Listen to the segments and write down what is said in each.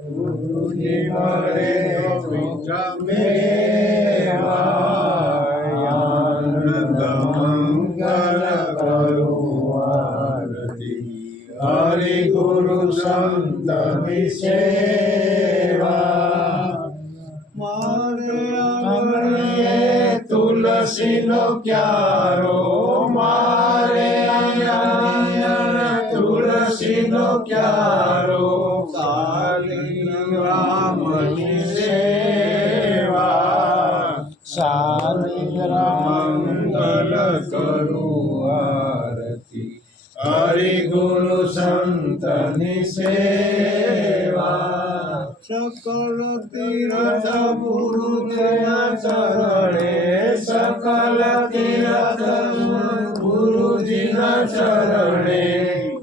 ગુરુજી મળે મંગલ કરું આરતી હરિ ગુરુ સંતની સેવા મારે તુલસીનો ક્યારો મારે તુલસીનો ક્યારો રામની સેવા મંગલ કરું આરતી હરિ ગુરુ સંતની સેવા સકલ તીર્થ ગુરુજીના ચરણે સકલ તીર્થ ગુરુજીના ચરણે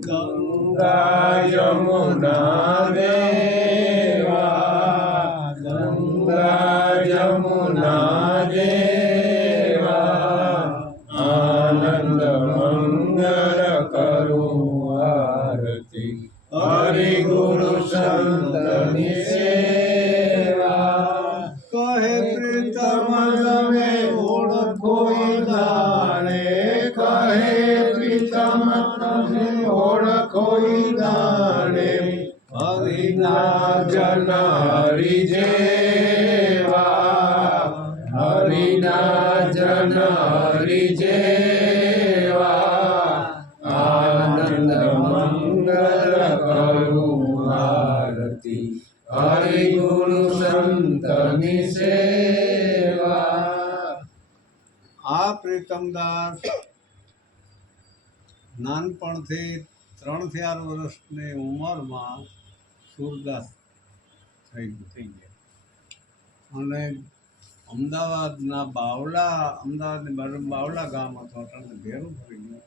ગંગા યમુના દેવા ગંગા યમુના દેવા આનંદ મંગલ કરું આરતી હરિ ગુરુ સંતની સેવા કહે પ્રીતમ તમે ઓળખો દાણે કહે પ્રીતમ તમે ઓળખો દાણે હરિના જન હરિ જેવા હરિના જન હરિ જેવા આનંદ મંગલ કરું આરતી હરિ ગુરુ સંતની સેવા આ પ્રીતમદાસ નાનપણથી 3-4 વર્ષની ઉંમરમાં સુરદાસ થઈ ગયા અને અમદાવાદની બાજુ બાવલા ગામ હતો એટલે ઘેરું થઈ ગયું